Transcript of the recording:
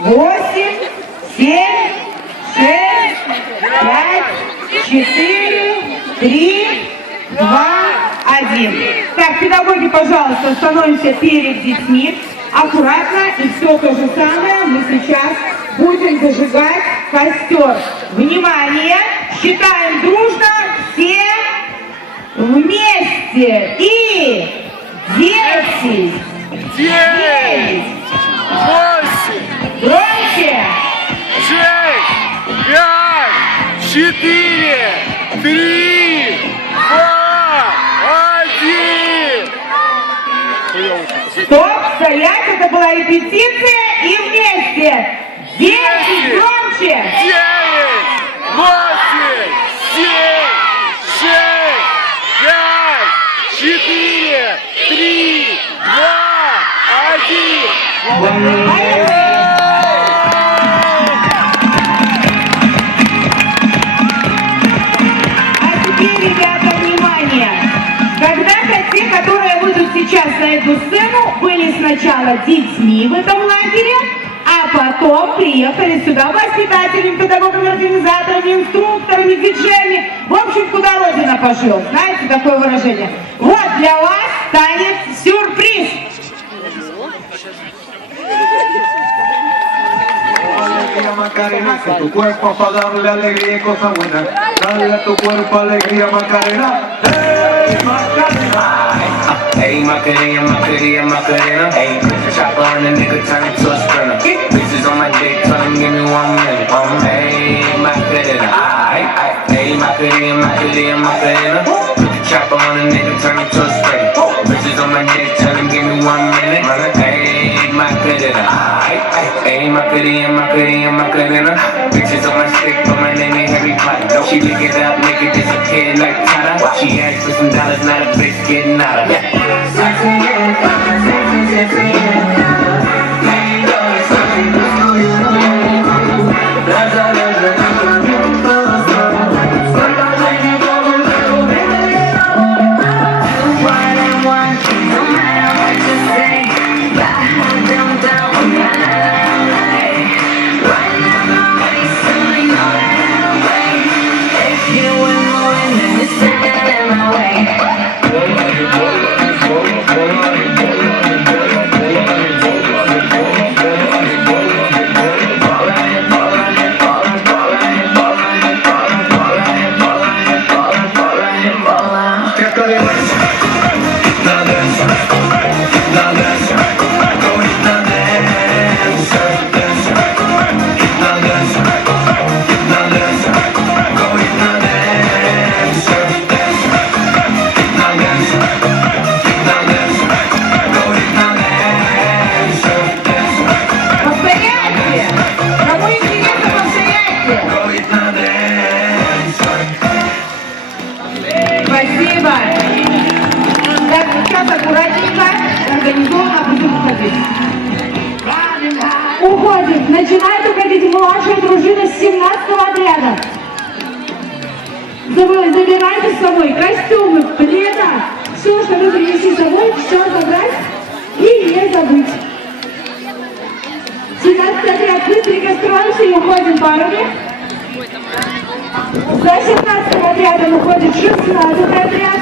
8, 7, 6, 5, 4, 3, 2, 1. Так, педагоги, пожалуйста, становимся перед детьми. Аккуратно, и все то же самое мы сейчас будем зажигать костер. Внимание! Считаем дружно все вместе. И 10, 9, 8, громче, 6, 5, 4, 3, 2, 1. стоп, стоять, это была репетиция, и вместе. 10, громче. 9, 8, 7, 6, 5, 4, 3, 2, 1. А теперь, ребята, внимание! Когда-то те, которые выйдут сейчас на эту сцену, были сначала детьми в этом лагере, а потом приехали сюда воспитателями, педагогами, организаторами, инструкторами, диджеями. В общем, куда Родина пошлет. Знаете такое выражение? Вот для вас танец сюрприз. Macarena, que tu cuerpo para darle alegría y cosas buenas. Dale a tu cuerpo alegría, Macarena. Hey, Macarena. Hey, Macarena, Macarena, Macarena. Hey, put the chopper on the nigga, turn it to a sprinter. Bitches on my dick, tell him give me 1 minute. Hey, Macarena. Hey, Macarena, Macarena, Macarena. Put the chopper on the nigga, turn it to a sprinter. Bitches on my dick, tell him give me 1 minute. Hey, Macarena. Hey, Macarena, Macarena, Macarena. Bitches on my stick, but my name ain't Harry Potter. She lick it up, make it disappear like Tata. She asked for some dollars, not a bitch getting out of it. Спасибо. Так, сейчас аккуратненько, организованно будем уходить. Уходит. Начинает уходить младшая дружина с 17-го отряда. Забирайте с собой костюмы, пледа, все, что вы принесли с собой, все забрать и не забыть. 17-й отряд, быстренько строимся и уходим парами. За 17-м отрядом уходит 16-й отряд.